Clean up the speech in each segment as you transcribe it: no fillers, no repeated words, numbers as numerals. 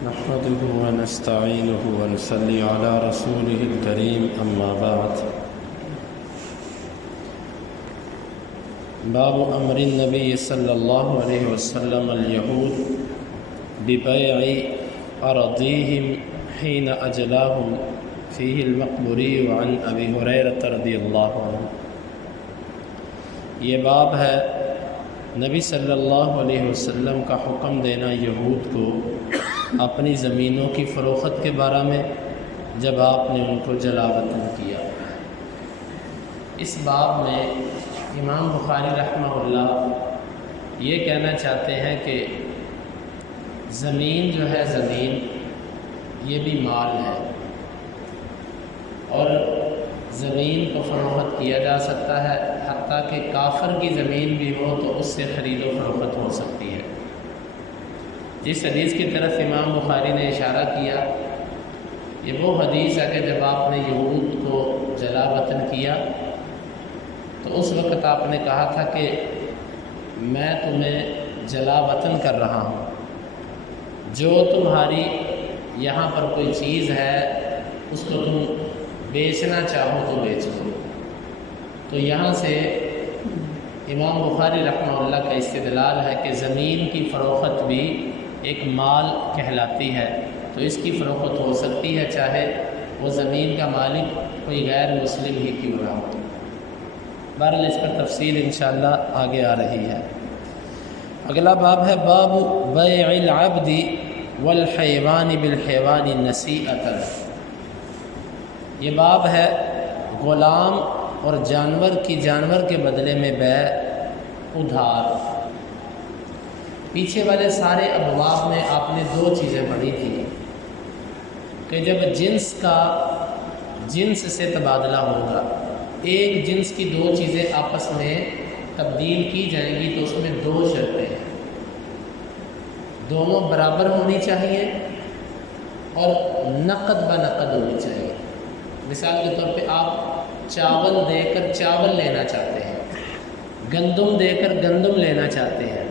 نحمده ونستعينه ونصلي على رسوله الكريم أما بعد. باب أمر النبي صلى الله عليه وسلم اليهود ببيع أراضيهم حين أجلاهم فيه المقبري عن أبي هريرة رضي الله عنه. یہ باب ہے نبی صلی اللہ علیہ وسلم کا حکم دینا یہود کو اپنی زمینوں کی فروخت کے بارے میں جب آپ نے ان کو جلا وطن کیا. اس باب میں امام بخاری رحمہ اللہ یہ کہنا چاہتے ہیں کہ زمین جو ہے زمین یہ بھی مال ہے اور زمین کو فروخت کیا جا سکتا ہے، حتیٰ کہ کافر کی زمین بھی ہو تو اس سے خرید و فروخت ہو سکتی ہے. جس حدیث کی طرف امام بخاری نے اشارہ کیا یہ وہ حدیث ہے کہ جب آپ نے یہود کو جلا وطن کیا تو اس وقت آپ نے کہا تھا کہ میں تمہیں جلا وطن کر رہا ہوں، جو تمہاری یہاں پر کوئی چیز ہے اس کو تم بیچنا چاہو تو بیچ دو. تو یہاں سے امام بخاری رحمہ اللہ کا استدلال ہے کہ زمین کی فروخت بھی ایک مال کہلاتی ہے، تو اس کی فروخت ہو سکتی ہے چاہے وہ زمین کا مالک کوئی غیر مسلم ہی کیوں نہ ہو. بہرحال اس پر تفصیل انشاءاللہ آگے آ رہی ہے. اگلا باب ہے باب بیع العبد والحیوان بالحیوان نصیئۃ. یہ باب ہے غلام اور جانور کی جانور کے بدلے میں بیع ادھار. پیچھے والے سارے ابواب میں آپ نے دو چیزیں پڑھی تھی کہ جب جنس کا جنس سے تبادلہ ہوگا، ایک جنس کی دو چیزیں آپس میں تبدیل کی جائیں گی تو اس میں دو شرطیں ہیں. دونوں برابر ہونی چاہیے اور نقد بنقد ہونی چاہیے. مثال کے طور پہ آپ چاول دے کر چاول لینا چاہتے ہیں، گندم دے کر گندم لینا چاہتے ہیں،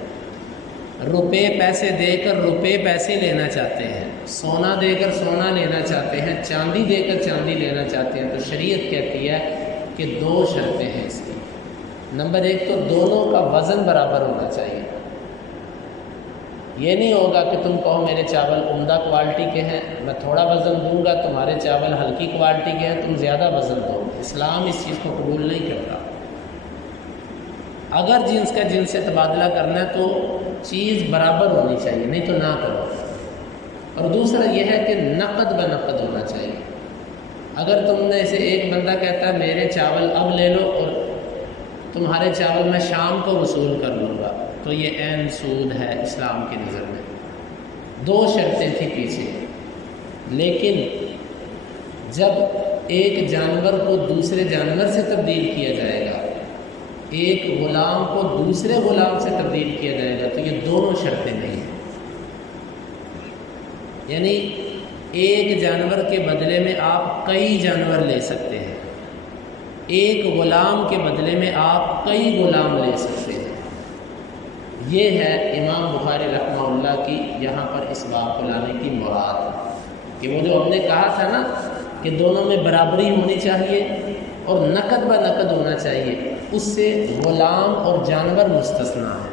روپے پیسے دے کر روپے پیسے لینا چاہتے ہیں، سونا دے کر سونا لینا چاہتے ہیں، چاندی دے کر چاندی لینا چاہتے ہیں، تو شریعت کہتی ہے کہ دو شرطیں ہیں اس کی. نمبر ایک تو دونوں کا وزن برابر ہونا چاہیے. یہ نہیں ہوگا کہ تم کہو میرے چاول عمدہ کوالٹی کے ہیں میں تھوڑا وزن دوں گا، تمہارے چاول ہلکی کوالٹی کے ہیں تم زیادہ وزن دو. اسلام اس چیز کو قبول نہیں کرتا. اگر جنس کا جنس سے تبادلہ کرنا ہے تو چیز برابر ہونی چاہیے، نہیں تو نہ کرو. اور دوسرا یہ ہے کہ نقد بنقد ہونا چاہیے. اگر تم نے سے ایک بندہ کہتا ہے میرے چاول اب لے لو اور تمہارے چاول میں شام کو وصول کر لوں گا تو یہ عین سود ہے اسلام کی نظر میں. دو شرطیں تھیں پیچھے. لیکن جب ایک جانور کو دوسرے جانور سے تبدیل کیا جائے گا، ایک غلام کو دوسرے غلام سے تبدیل کیا جائے گا تو یہ دونوں شرطیں نہیں ہیں. یعنی ایک جانور کے بدلے میں آپ کئی جانور لے سکتے ہیں، ایک غلام کے بدلے میں آپ کئی غلام لے سکتے ہیں. یہ ہے امام بخاری رحمہ اللہ کی یہاں پر اس باب کو لانے کی مراد کہ وہ جو ہم نے کہا تھا نا کہ دونوں میں برابری ہونی چاہیے اور نقد بنقد ہونا چاہیے، اس سے غلام اور جانور مستثنا ہے.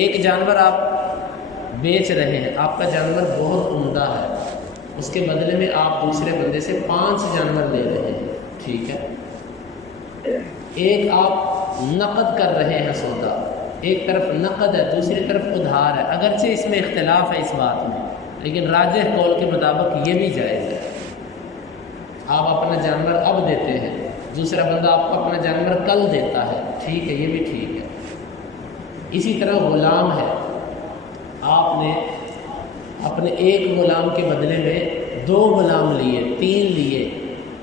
ایک جانور آپ بیچ رہے ہیں، آپ کا جانور بہت عمدہ ہے، اس کے بدلے میں آپ دوسرے بندے سے 5 جانور لے رہے ہیں، ٹھیک ہے. ایک آپ نقد کر رہے ہیں سودا، ایک طرف نقد ہے دوسری طرف ادھار ہے. اگرچہ اس میں اختلاف ہے اس بات میں، لیکن راجح قول کے مطابق یہ بھی جائز ہے. آپ اپنا جانور اب دیتے ہیں، دوسرا بندہ آپ کو اپنا جانور کل دیتا ہے، ٹھیک ہے، یہ بھی ٹھیک ہے. اسی طرح غلام ہے، آپ نے اپنے ایک غلام کے بدلے میں 2 غلام لیے، 3 لیے،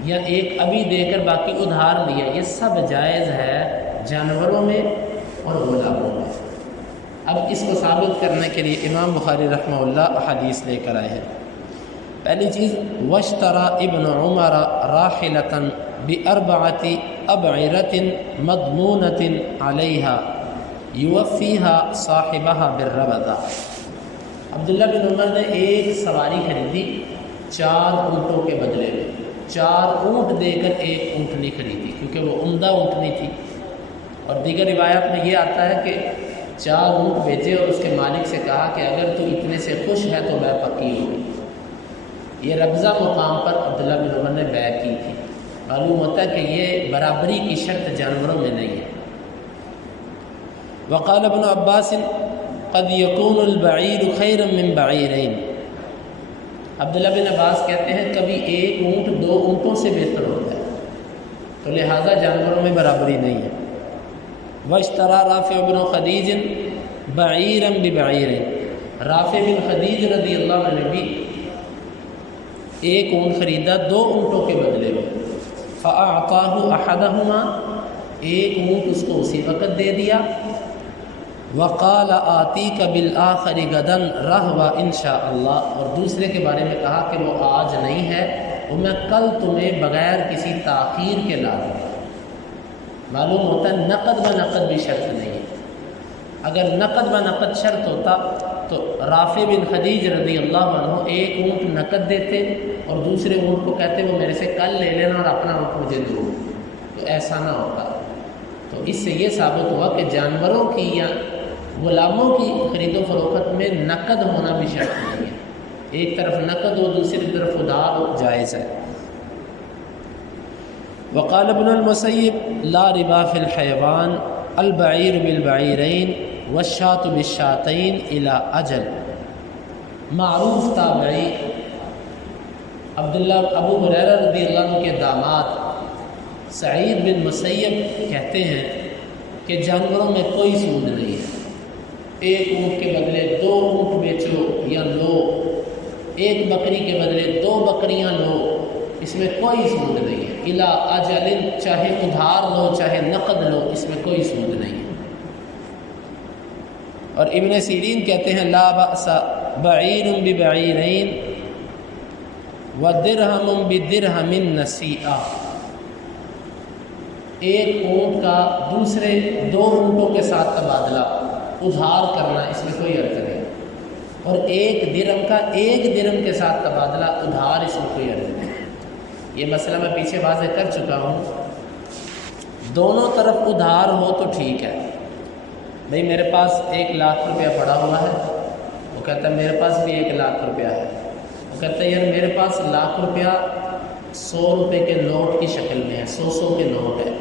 یا ایک ابھی دے کر باقی ادھار لیا، یہ سب جائز ہے جانوروں میں اور غلاموں میں. اب اس کو ثابت کرنے کے لیے امام بخاری رحمہ اللہ حدیث لے کر آئے ہیں. پہلی چیز واشترى ابن عمر راحلة بأربعة أبعرة مضمونة عليها يوفيها صاحبها بالربذة. عبداللہ بن عمر نے ایک سواری خریدی 4 اونٹوں کے بدلے میں، 4 اونٹ دے کر ایک اونٹنی خریدی، کیونکہ وہ عمدہ اونٹنی تھی۔ اور دیگر روایات میں یہ آتا ہے کہ 4 اونٹ بیچے اور اس کے مالک سے کہا کہ اگر تو اتنے سے خوش ہے تو بیع پکی ہوگی۔ یہ ربضہ مقام پر عبداللہ بن عمر نے بیع کی تھی۔ معلوم ہوتا ہے کہ یہ برابری کی شرط جانوروں میں نہیں ہے۔ وقال ابن عباس قد يكون البعیر خیرا من بعیرین، عبداللہ بن عباس کہتے ہیں کبھی ایک اونٹ 2 اونٹوں سے بہتر ہوتا ہے، تو لہٰذا جانوروں میں برابری نہیں ہے۔ واشترى رافع بن خدیج بعیرا ببعیر، رافع بن خدیج رضی اللہ عنہ نے بھی ایک اونٹ خریدا 2 اونٹوں کے بدلے میں، فاعطاه احدهما، ایک اونٹ اس کو اسی وقت دے دیا، وقال آتیک بالآخر غدا رہوا انشاء اللہ، اور دوسرے کے بارے میں کہا کہ وہ آج نہیں ہے، وہ میں کل تمہیں بغیر کسی تاخیر کے لا دوں گا۔ معلوم ہوتا ہے نقد بنقد بھی شرط نہیں ہے۔ اگر نقد بنقد شرط ہوتا تو رافع بن خدیج رضی اللہ عنہ ایک اونٹ نقد دیتے اور دوسرے اونٹ کو کہتے وہ میرے سے کل لے لینا اور اپنا اونٹ مجھے دو، تو ایسا نہ ہوتا۔ تو اس سے یہ ثابت ہوا کہ جانوروں کی یا غلاموں کی خرید و فروخت میں نقد ہونا بھی شرط نہیں ہے، ایک طرف نقد ہو دوسری طرف ادھار ہو، جائز ہے۔ وقال ابن المسیب لا ربا فی الحیوان البعیر بالبعیرین والشاة بالشاتین الی اجل، معروف تابعی عبداللہ ابو ہریرہ رضی اللہ عنہ کے داماد سعید بن مسیب کہتے ہیں کہ جانوروں میں کوئی سود نہیں ہے، ایک اونٹ کے بدلے 2 اونٹ بیچو یا لو، ایک بکری کے بدلے 2 بکریاں لو، اس میں کوئی سود نہیں ہے۔ الی اجل، چاہے ادھار لو چاہے نقد لو، اس میں کوئی سود نہیں ہے۔ اور ابن سیرین کہتے ہیں لا بأس بعیر ببعیرین ودرہم بدرہم نسیئہ، ایک اونٹ کا دوسرے 2 اونٹوں کے ساتھ تبادلہ ادھار کرنا، اس میں کوئی عرض نہیں، اور ایک درہم کا 1 درہم کے ساتھ تبادلہ ادھار، اس میں کوئی عرض نہیں۔ یہ مسئلہ میں پیچھے واضح کر چکا ہوں، دونوں طرف ادھار ہو تو ٹھیک ہے۔ بھئی میرے پاس 1 لاکھ روپیہ پڑا ہوا ہے، وہ کہتا ہے میرے پاس بھی 1 لاکھ روپیہ ہے، وہ کہتا ہے یار میرے پاس لاکھ روپیہ 100 روپے کے نوٹ کی شکل میں ہے، 100 کے نوٹ ہے۔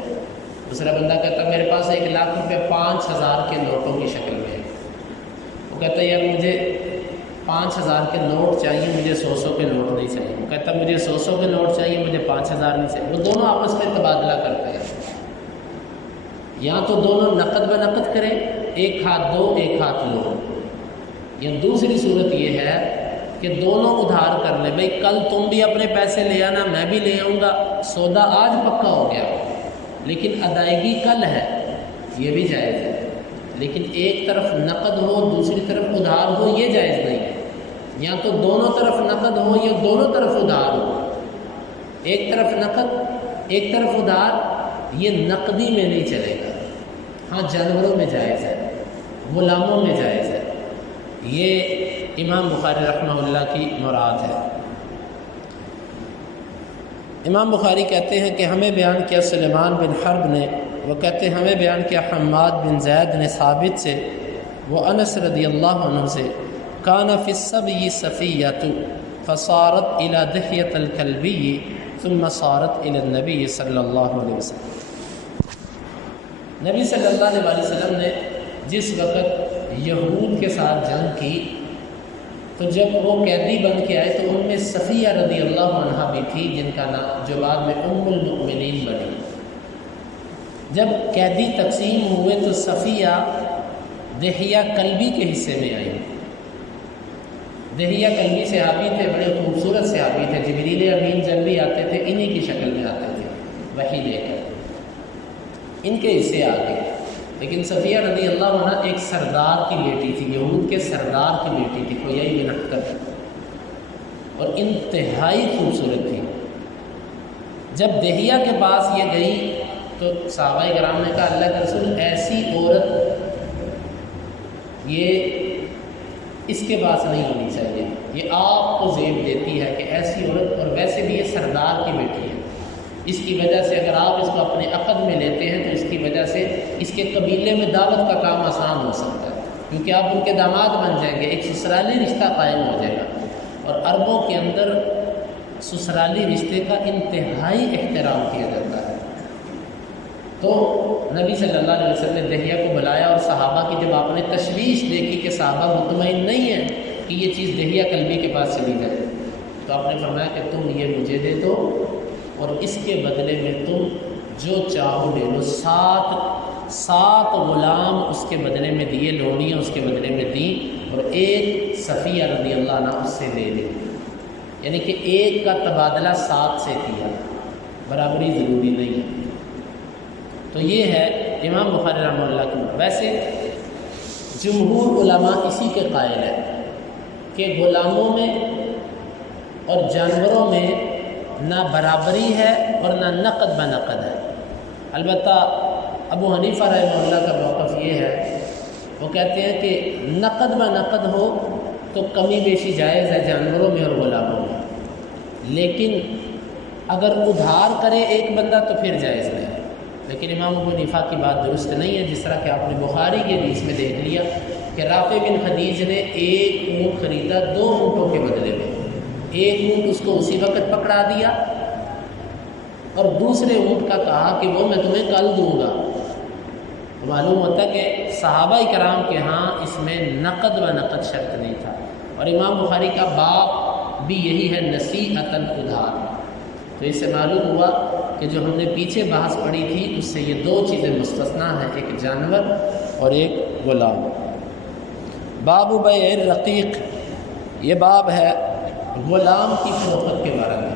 دوسرا بندہ کہتا ہے میرے پاس 1 لاکھ روپیہ 5000 کے نوٹوں کی شکل میں ہے، وہ کہتا ہے یار مجھے 5000 کے نوٹ چاہیے، مجھے 100 کے نوٹ نہیں چاہیے، وہ کہتا ہے مجھے 100 کے نوٹ چاہیے، مجھے 5000 نہیں چاہیے۔ وہ دونوں آپس میں تبادلہ کرتے ہیں، یا تو دونوں نقد بنقد کریں، ایک ہاتھ دو ایک ہاتھ لو، یا دوسری صورت یہ ہے کہ دونوں ادھار کر لیں، بھئی کل تم بھی اپنے پیسے لے آنا میں بھی لے آؤں گا، سودا آج پکا ہو گیا لیکن ادائیگی کل ہے، یہ بھی جائز ہے۔ لیکن ایک طرف نقد ہو دوسری طرف ادھار ہو، یہ جائز نہیں ہے۔ یا تو دونوں طرف نقد ہو یا دونوں طرف ادھار ہو، ایک طرف نقد ایک طرف ادھار، یہ نقدی میں نہیں چلے گا۔ ہاں جانوروں میں جائز ہے، غلاموں میں جائز ہے، یہ امام بخاری رحمہ اللہ کی مراد ہے۔ امام بخاری کہتے ہیں کہ ہمیں بیان کیا سلیمان بن حرب نے، وہ کہتے ہیں ہمیں بیان کیا حماد بن زید نے ثابت سے، وہ انس رضی اللہ عنہ سے، کان فی السبی صفیۃ فصارت الی دحیۃ الکلبی ثم صارت الی النبی صلی اللہ علیہ وسلم۔ نبی صلی اللہ علیہ وسلم نے جس وقت یہود کے ساتھ جنگ کی تو جب وہ قیدی بن کے آئے تو ان میں صفیہ رضی اللہ عنہا بھی تھی، جن کا نام جو بعد میں ام المؤمنین بنی۔ جب قیدی تقسیم ہوئے تو صفیہ دحیہ کلبی کے حصے میں آئی۔ دحیہ کلبی صحابی تھے، بڑے خوبصورت صحابی تھے، جبریل امین جب بھی آتے تھے انہی کی شکل میں آتے تھے وحی لے کر، ان کے حصے آ گئے۔ لیکن صفیہ رضی اللہ عنہ ایک سردار کی بیٹی تھی، یہود کے سردار کی بیٹی تھی، کوئی بن اختر، اور انتہائی خوبصورت تھی۔ جب دحیہ کے پاس یہ گئی تو صحابہ کرام نے کہا اللہ کے رسول ایسی عورت یہ اس کے پاس نہیں ہونی چاہیے. یہ آپ کو زیب دیتی ہے کہ ایسی عورت، اور ویسے بھی یہ سردار کی بیٹی ہے، اس کی وجہ سے اگر آپ اس کو اپنے عقد میں لیتے ہیں تو اس کی وجہ سے اس کے قبیلے میں دعوت کا کام آسان ہو سکتا ہے، کیونکہ آپ ان کے داماد بن جائیں گے، ایک سسرالی رشتہ قائم ہو جائے گا. اور عربوں کے اندر سسرالی رشتے کا انتہائی احترام کیا جاتا ہے. تو نبی صلی اللہ علیہ وسلم نے دہیہ کو بلایا، اور صحابہ کی جب آپ نے تشویش دیکھی کہ صحابہ مطمئن نہیں ہیں کہ یہ چیز دہیہ کلبی کے پاس چلی جائے، تو آپ نے فرمایا کہ تم یہ مجھے دے دو، اور اس کے بدلے میں تم جو چاہو لے لو. سات غلام اس کے بدلے میں دیے، لونیاں اس کے بدلے میں دیں، اور ایک صفیہ رضی اللہ عنہ اس سے لے لی. یعنی کہ ایک کا تبادلہ 7 سے کیا، برابری ضروری نہیں ہے. تو یہ ہے امام بخاری رحمہ اللہ کی. ویسے جمہور علماء اسی کے قائل ہیں کہ غلاموں میں اور جانوروں میں نہ برابری ہے اور نہ نقد بنقد ہے. البتہ ابو حنیفہ رحمہ اللہ کا موقف یہ ہے، وہ کہتے ہیں کہ نقد بنقد ہو تو کمی بیشی جائز ہے جانوروں میں اور غلاموں میں، لیکن اگر ادھار کرے ایک بندہ تو پھر جائز نہیں. لیکن امام ابو حنیفہ کی بات درست نہیں ہے، جس طرح کہ آپ نے بخاری کے حدیث میں دیکھ لیا کہ رافع بن خدیج نے ایک اونٹ خریدا 2 اونٹوں کے بدلے میں. ایک اونٹ اس کو اسی وقت پکڑا دیا، اور دوسرے اونٹ کا کہا کہ وہ میں تمہیں کل دوں گا. معلوم ہوتا ہے کہ صحابہ کرام کے ہاں اس میں نقد و نقد شرط نہیں تھا. اور امام بخاری کا باب بھی یہی ہے، نصیحۃ ادھار. تو اس سے معلوم ہوا کہ جو ہم نے پیچھے بحث پڑھی تھی اس سے یہ 2 چیزیں مستثنا ہیں، ایک جانور اور ایک غلام. باب بیع الرقیق، یہ باب ہے غلام کی فروخت کے بارے میں.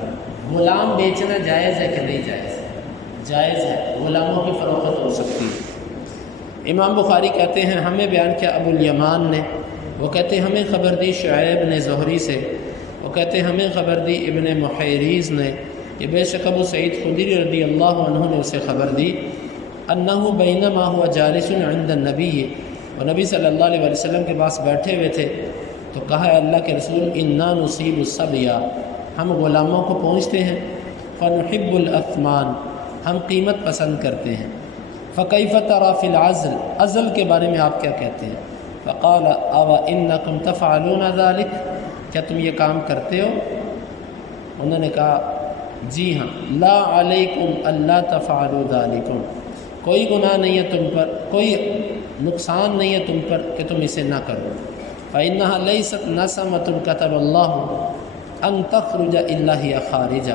غلام بیچنا جائز ہے کہ نہیں جائز؟ جائز ہے، غلاموں کی فروخت ہو سکتی ہے. امام بخاری کہتے ہیں ہمیں بیان کیا ابو الیمان نے، وہ کہتے ہیں ہمیں خبر دی شعیب نے زہری سے، وہ کہتے ہیں ہمیں خبر دی ابن محیریز نے کہ بے شک ابو سعید خدری رضی اللہ عنہ نے اسے خبر دی انہ بینما هو جالس عند النبی، وہ نبی صلی اللہ علیہ وسلم کے پاس بیٹھے ہوئے تھے تو کہا ہے اللہ کے رسول انا نصیب الصبیا، ہم غلاموں کو پہنچتے ہیں، فنحب الاثمان، ہم قیمت پسند کرتے ہیں. فکیف تری فی العزل، عزل کے بارے میں آپ کیا کہتے ہیں؟ فقال او انکم تفعلون ذلک، کیا تم یہ کام کرتے ہو؟ انہوں نے کہا جی ہاں. لا علیکم اللہ تفعلوا ذلکم، کوئی گناہ نہیں ہے تم پر، کوئی نقصان نہیں ہے تم پر کہ تم اسے نہ کرو. فإنها لیست نسمۃ کتب اللہ ان تخرج الا ہی خارجہ،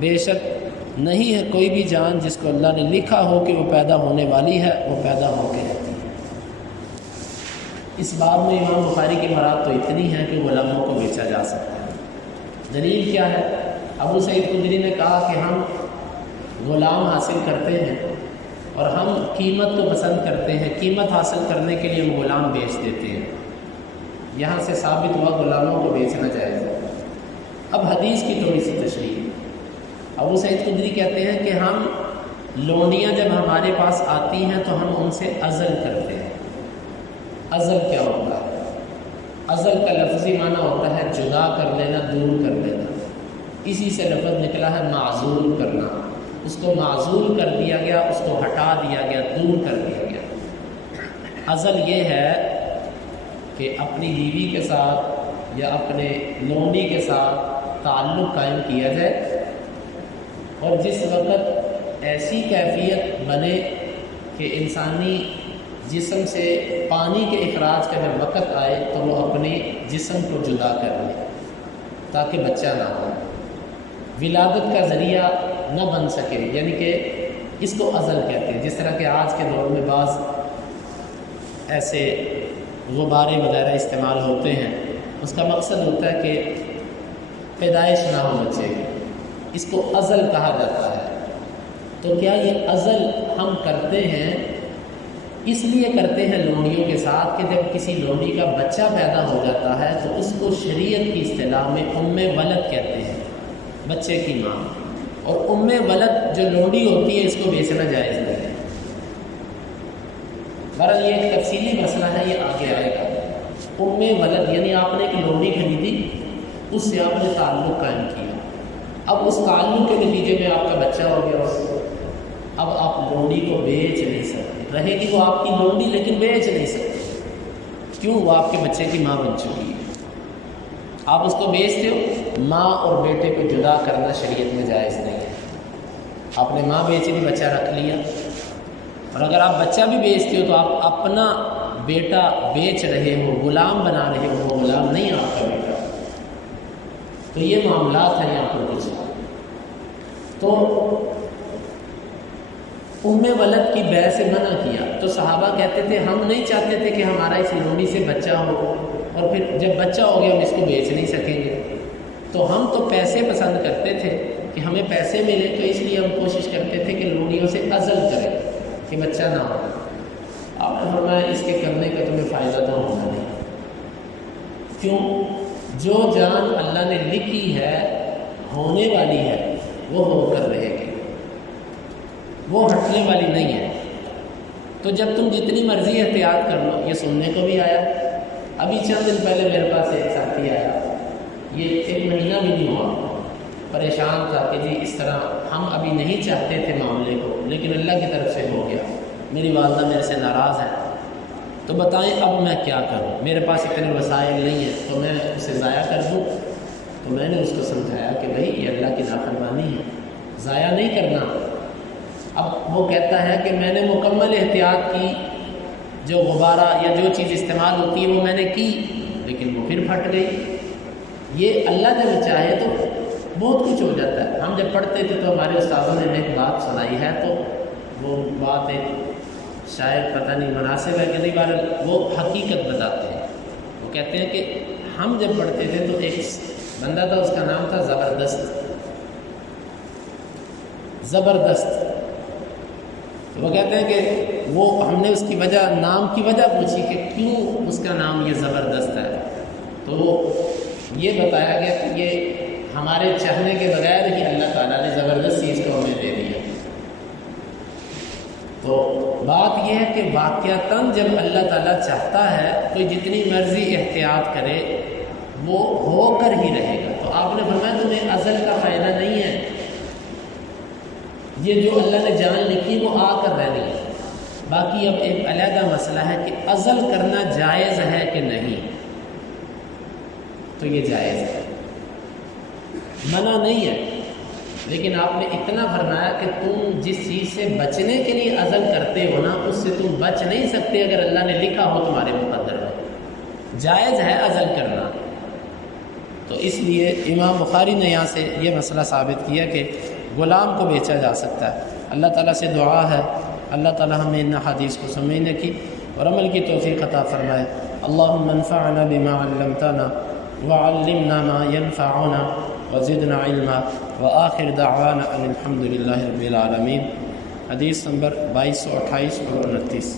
بے شک نہیں ہے کوئی بھی جان جس کو اللہ نے لکھا ہو کہ وہ پیدا ہونے والی ہے، وہ پیدا ہو کے رہتی ہے. اس باب میں امام بخاری کی مراد تو اتنی ہے کہ غلاموں کو بیچا جا سکتا ہے. دلیل کیا ہے؟ ابو سعید خدری نے کہا کہ ہم غلام حاصل کرتے ہیں اور ہم قیمت کو پسند کرتے ہیں، قیمت حاصل کرنے کے لیے ہم غلام بیچ دیتے ہیں. یہاں سے ثابت ہوا غلاموں کو بیچنا جائز ہے. اب حدیث کی تھوڑی سی تشریح. ابو سعید خدری کہتے ہیں کہ ہم لونڈیاں جب ہمارے پاس آتی ہیں تو ہم ان سے عزل کرتے ہیں. عزل کیا ہوتا ہے؟ عزل کا لفظی معنی ہوتا ہے جدا کر لینا، دور کر لینا. اسی سے لفظ نکلا ہے معزول کرنا. اس کو معزول کر دیا گیا، اس کو ہٹا دیا گیا، دور کر دیا گیا. عزل یہ ہے کہ اپنی بیوی کے ساتھ یا اپنے لونڈی کے ساتھ تعلق قائم کیا جائے، اور جس وقت ایسی کیفیت بنے کہ انسانی جسم سے پانی کے اخراج کا جب وقت آئے تو وہ اپنے جسم کو جدا کر لے تاکہ بچہ نہ ہو، ولادت کا ذریعہ نہ بن سکے. یعنی کہ اس کو عزل کہتے ہیں. جس طرح کہ آج کے دور میں بعض ایسے غبارے وغیرہ استعمال ہوتے ہیں، اس کا مقصد ہوتا ہے کہ پیدائش نہ ہو بچے کی، اس کو عزل کہا جاتا ہے. تو کیا یہ عزل ہم کرتے ہیں؟ اس لیے کرتے ہیں لونڈیوں کے ساتھ کہ جب کسی لونڈی کا بچہ پیدا ہو جاتا ہے تو اس کو شریعت کی اصطلاح میں ام ولد کہتے ہیں، بچے کی ماں. اور ام ولد جو لونڈی ہوتی ہے اس کو بیچنا جائز نہیں ہے. بہرحال یہ ایک تفصیلی مسئلہ ہے، یہ آگے آئے گا. ام ولد یعنی آپ نے ایک لونڈی خریدی، اس سے آپ نے تعلق قائم کیا، اب اس تعلق کے نتیجے میں آپ کا بچہ ہو گیا اس سے، اب آپ لونڈی کو بیچ نہیں سکتے، رہے گی وہ آپ کی لونڈی لیکن بیچ نہیں سکتے، کیوں؟ وہ آپ کے بچے کی ماں بن چکی ہے، آپ اس کو بیچتے ہو، ماں اور بیٹے کو جدا کرنا شریعت میں جائز نہیں ہے، آپ نے ماں بیچ لی، بچہ رکھ لیا، اور اگر آپ بچہ بھی بیچتے ہو تو آپ اپنا بیٹا بیچ رہے ہو، غلام بنا رہے ہو، وہ غلام نہیں آپ کا بیٹا، تو یہ معاملات ہیں یہاں پر کچھ۔ تو ام ولد کی بیع سے منع کیا، تو صحابہ کہتے تھے ہم نہیں چاہتے تھے کہ ہمارا اس لونڈی سے بچہ ہو، اور پھر جب بچہ ہو گیا ہم اس کو بیچ نہیں سکیں گے، تو ہم تو پیسے پسند کرتے تھے کہ ہمیں پیسے ملے، تو اس لیے ہم کوشش کرتے تھے کہ لونڈیوں سے عزل کریں کہ بچہ نہ ہو۔ آپ نے فرمایا اس کے کرنے کا تمہیں فائدہ تو ہوگا نہیں، کیوں؟ جو جان اللہ نے لکھی ہے ہونے والی ہے وہ ہو کر رہے گی، وہ ہٹنے والی نہیں ہے، تو جب تم جتنی مرضی احتیاط کر لو۔ یہ سننے کو بھی آیا، ابھی چند دن پہلے میرے پاس ایک ساتھی آیا، یہ 1 مہینہ بھی نہیں ہوا، پریشان تھا کہ جی اس طرح ہم ابھی نہیں چاہتے تھے معاملے کو، لیکن اللہ کی طرف سے ہو گیا، میری والدہ میرے سے ناراض ہے، تو بتائیں اب میں کیا کروں؟ میرے پاس اتنے وسائل نہیں ہیں، تو میں اسے ضائع کر دوں؟ تو میں نے اس کو سمجھایا کہ بھائی یہ اللہ کی نافرمانی ہے، ضائع نہیں کرنا۔ اب وہ کہتا ہے کہ میں نے مکمل احتیاط کی، جو غبارہ یا جو چیز استعمال ہوتی ہے وہ میں نے کی، لیکن وہ پھر پھٹ گئی۔ یہ اللہ جب چاہے تو بہت کچھ ہو جاتا ہے۔ ہم جب پڑھتے تھے تو ہمارے استاذوں نے ایک بات سنائی ہے، تو وہ بات ایک شاید پتہ نہیں مناسب ہے کہ نہیں، بہرحال وہ حقیقت بتاتے ہیں۔ وہ کہتے ہیں کہ ہم جب پڑھتے تھے تو ایک بندہ تھا، اس کا نام تھا زبردست۔ تو وہ کہتے ہیں کہ وہ ہم نے اس کی وجہ، نام کی وجہ پوچھی کہ کیوں اس کا نام یہ زبردست ہے، تو وہ یہ بتایا گیا کہ یہ ہمارے چاہنے کے بغیر ہی اللہ تعالیٰ نے زبردست چیز کو ہمیں دے دیا۔ تو بات یہ ہے کہ واقعتاً جب اللہ تعالیٰ چاہتا ہے کوئی جتنی مرضی احتیاط کرے وہ ہو کر ہی رہے گا۔ تو آپ نے فرمایا تمہیں ازل کا فائدہ نہیں ہے، یہ جو اللہ نے جان لکھی وہ آ کر رہنی ہے۔ باقی اب ایک علیحدہ مسئلہ ہے کہ ازل کرنا جائز ہے کہ نہیں، تو یہ جائز ہے، منع نہیں ہے، لیکن آپ نے اتنا فرمایا کہ تم جس چیز سے بچنے کے لیے عزل کرتے ہو نا، اس سے تم بچ نہیں سکتے اگر اللہ نے لکھا ہو تمہارے مقدر میں۔ جائز ہے عزل کرنا، تو اس لیے امام بخاری نے یہاں سے یہ مسئلہ ثابت کیا کہ غلام کو بیچا جا سکتا ہے۔ اللہ تعالیٰ سے دعا ہے اللہ تعالیٰ ہمیں ان حدیث کو سمجھنے کی اور عمل کی توفیق عطا فرمائے۔ اللہم انفعنا بما علمتنا وعلمنا ما ينفعنا وزدنا علما وآخر دعوانا ان الحمد للہ رب العالمین۔ حدیث نمبر 2228 اور 29۔